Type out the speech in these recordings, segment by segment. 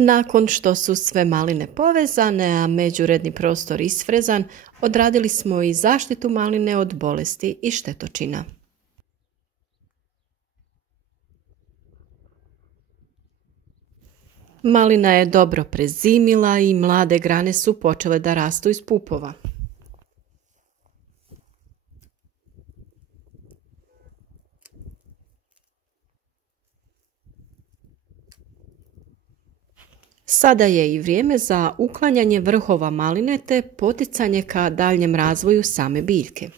Nakon što su sve maline povezane, a međuredni prostor isfrezan, odradili smo i zaštitu maline od bolesti i štetočina. Malina je dobro prezimila i mlade grane su počele da rastu iz pupova. Sada je i vrijeme za uklanjanje vrhova maline te poticanje ka daljnjem razvoju same biljke.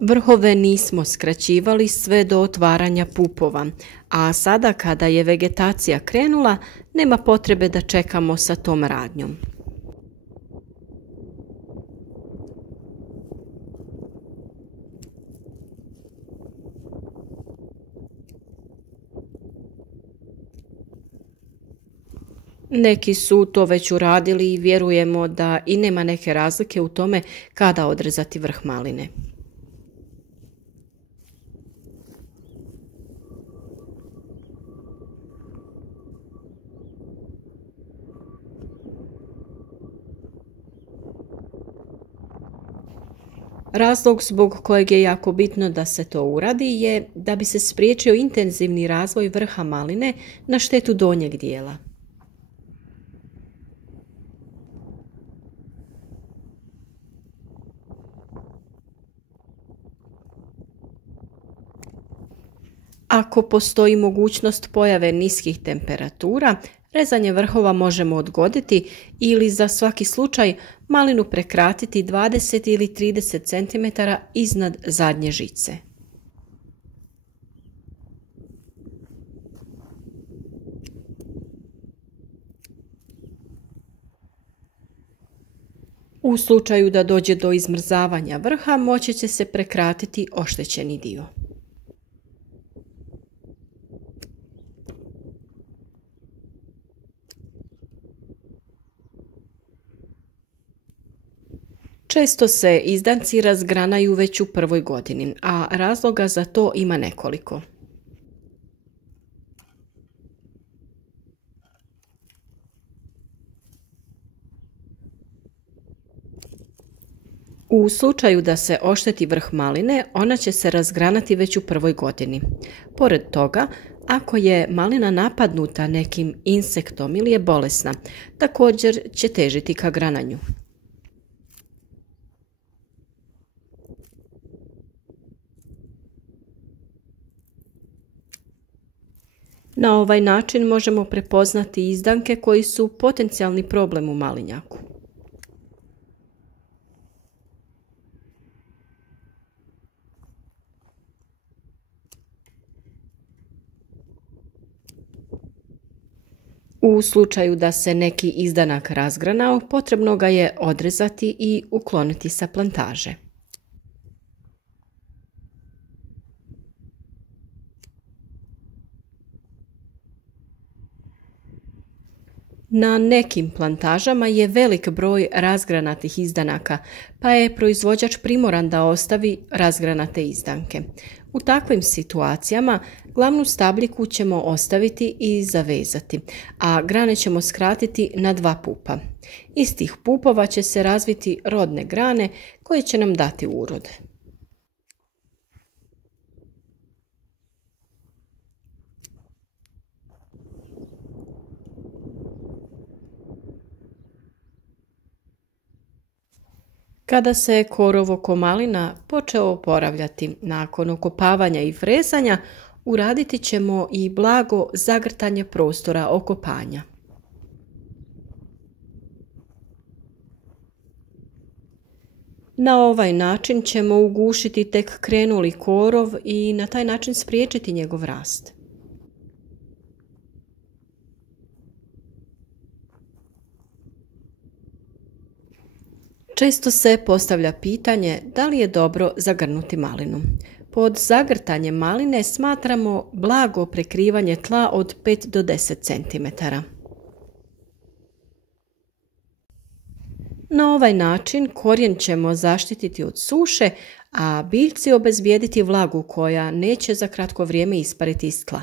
Vrhove nismo skraćivali sve do otvaranja pupova, a sada kada je vegetacija krenula, nema potrebe da čekamo sa tom radnjom. Neki su to već uradili i vjerujemo da i nema neke razlike u tome kada odrezati vrh maline. Razlog zbog kojeg je jako bitno da se to uradi je da bi se spriječio intenzivni razvoj vrha maline na štetu donjeg dijela. Ako postoji mogućnost pojave niskih temperatura, rezanje vrhova možemo odgoditi ili za svaki slučaj malinu prekratiti 20 ili 30 cm iznad zadnje žice. U slučaju da dođe do izmrzavanja vrha, moći će se prekratiti oštećeni dio. Često se izdanci razgranaju već u prvoj godini, a razloga za to ima nekoliko. U slučaju da se ošteti vrh maline, ona će se razgranati već u prvoj godini. Pored toga, ako je malina napadnuta nekim insektom ili je bolesna, također će težiti ka grananju. Na ovaj način možemo prepoznati izdanke koji su potencijalni problem u malinjaku. U slučaju da se neki izdanak razgranao, potrebno ga je odrezati i ukloniti sa plantaže. Na nekim plantažama je velik broj razgranatih izdanaka, pa je proizvođač primoran da ostavi razgranate izdanke. U takvim situacijama glavnu stabljiku ćemo ostaviti i zavezati, a grane ćemo skratiti na 2 pupa. Iz tih pupova će se razviti rodne grane koje će nam dati urod. Kada se korov oko malina počeo oporavljati nakon okopavanja i frezanja, uraditi ćemo i blago zagrtanje prostora okopanja. Na ovaj način ćemo ugušiti tek krenuli korov i na taj način spriječiti njegov rast. Često se postavlja pitanje da li je dobro zagrnuti malinu. Pod zagrtanjem maline smatramo blago prekrivanje tla od 5 do 10 cm. Na ovaj način korijen ćemo zaštititi od suše, a biljci obezbijediti vlagu koja neće za kratko vrijeme ispariti iz tla.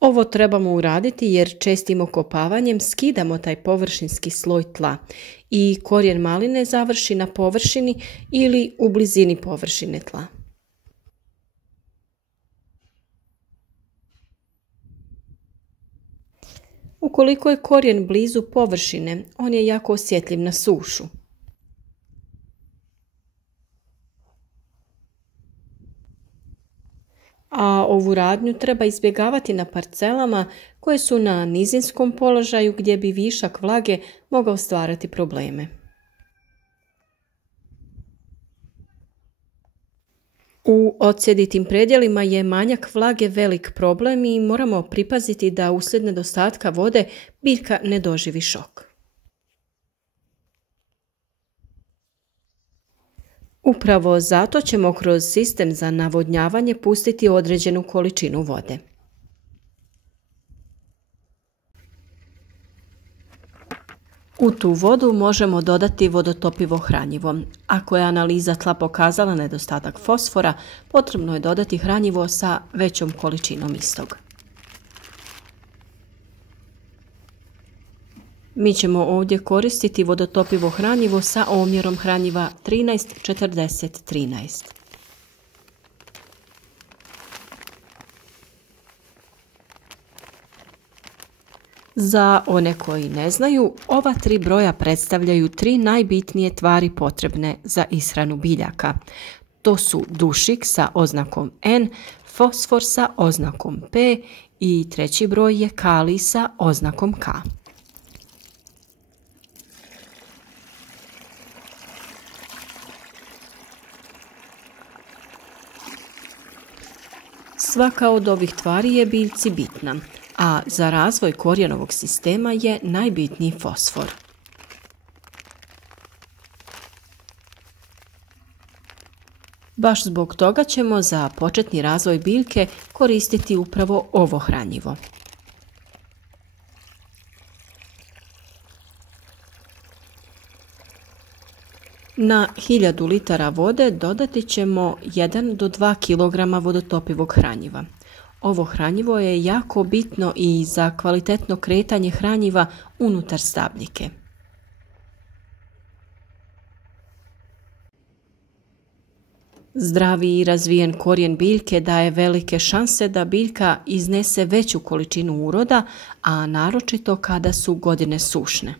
Ovo trebamo uraditi jer čestim okopavanjem skidamo taj površinski sloj tla i korijen maline završi na površini ili u blizini površine tla. Ukoliko je korijen blizu površine, on je jako osjetljiv na sušu. A ovu radnju treba izbjegavati na parcelama koje su na nizinskom položaju gdje bi višak vlage mogao stvarati probleme. U odsjeditim predjelima je manjak vlage velik problem i moramo pripaziti da uslijed nedostatka vode biljka ne doživi šok. Upravo zato ćemo kroz sistem za navodnjavanje pustiti određenu količinu vode. U tu vodu možemo dodati vodotopivo hranjivo. Ako je analiza tla pokazala nedostatak fosfora, potrebno je dodati hranjivo sa većom količinom istog. Mi ćemo ovdje koristiti vodotopivo hranjivo sa omjerom hranjiva 13:40:13. Za one koji ne znaju, ova 3 broja predstavljaju 3 najbitnije tvari potrebne za ishranu biljaka. To su dušik sa oznakom N, fosfor sa oznakom P i 3. broj je kalij sa oznakom K. Svaka od ovih tvari je biljci bitna, a za razvoj korijenovog sistema je najbitniji fosfor. Baš zbog toga ćemo za početni razvoj biljke koristiti upravo ovo hranjivo. Na 1000 litara vode dodati ćemo 1 do 2 kg vodotopivog hranjiva. Ovo hranjivo je jako bitno i za kvalitetno kretanje hranjiva unutar stabljike. Zdravi i razvijen korijen biljke daje velike šanse da biljka iznese veću količinu uroda, a naročito kada su godine sušne.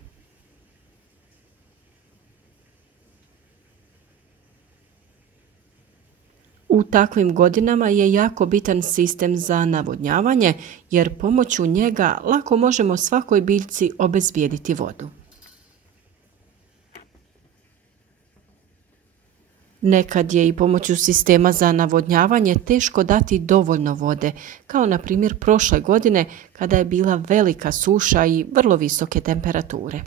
U takvim godinama je jako bitan sistem za navodnjavanje jer pomoću njega lako možemo svakoj biljci obezbijediti vodu. Nekad je i pomoću sistema za navodnjavanje teško dati dovoljno vode, kao na primjer prošle godine kada je bila velika suša i vrlo visoke temperature.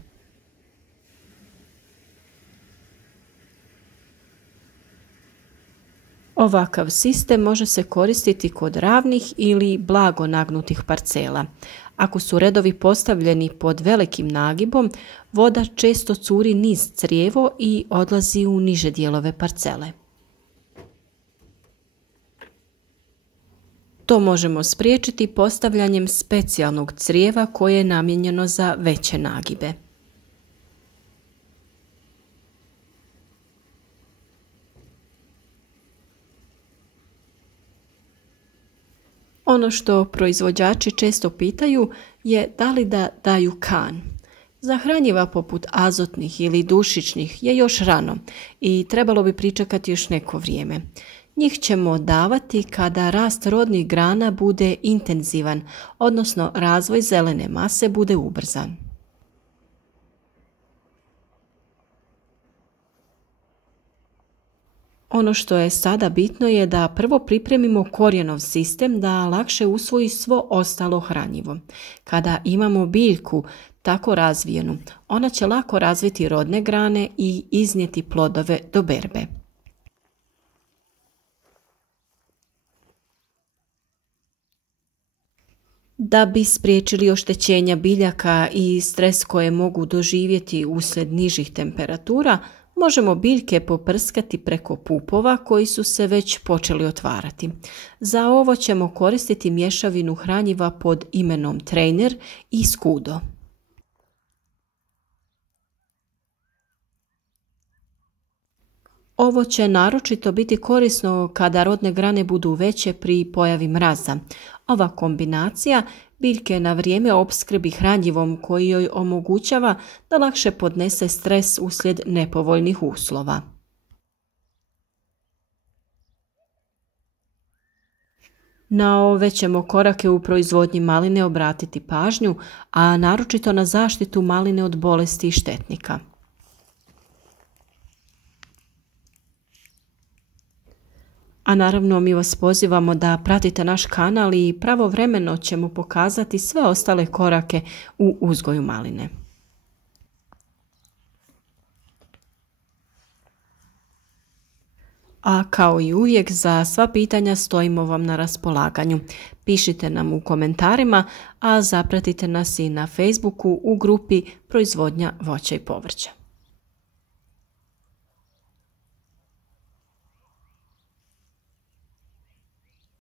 Ovakav sistem može se koristiti kod ravnih ili blago nagnutih parcela. Ako su redovi postavljeni pod velikim nagibom, voda često curi niz crijevo i odlazi u niže dijelove parcele. To možemo spriječiti postavljanjem specijalnog crijeva koje je namijenjeno za veće nagibe. Ono što proizvođači često pitaju je da li da daju kan. Za hranjiva poput azotnih ili dušičnih je još rano i trebalo bi pričekati još neko vrijeme. Njih ćemo davati kada rast rodnih grana bude intenzivan, odnosno razvoj zelene mase bude ubrzan. Ono što je sada bitno je da prvo pripremimo korijenov sistem da lakše usvoji svo ostalo hranjivo. Kada imamo biljku tako razvijenu, ona će lako razviti rodne grane i iznijeti plodove do berbe. Da bi spriječili oštećenja biljaka i stres koje mogu doživjeti uslijed nižih temperatura, možemo biljke poprskati preko pupova koji su se već počeli otvarati. Za ovo ćemo koristiti mješavinu hranjiva pod imenom Trainer i Skudo. Ovo će naročito biti korisno kada rodne grane budu veće pri pojavi mraza. Ova kombinacija biljke na vrijeme opskrbi hranjivom koji joj omogućava da lakše podnese stres uslijed nepovoljnih uslova. Na ove ćemo korake u proizvodnji maline obratiti pažnju, a naročito na zaštitu maline od bolesti i štetnika. A naravno mi vas pozivamo da pratite naš kanal i pravovremeno ćemo pokazati sve ostale korake u uzgoju maline. A kao i uvijek za sva pitanja stojimo vam na raspolaganju. Pišite nam u komentarima, a zapratite nas i na Facebooku u grupi Proizvodnja voća i povrća.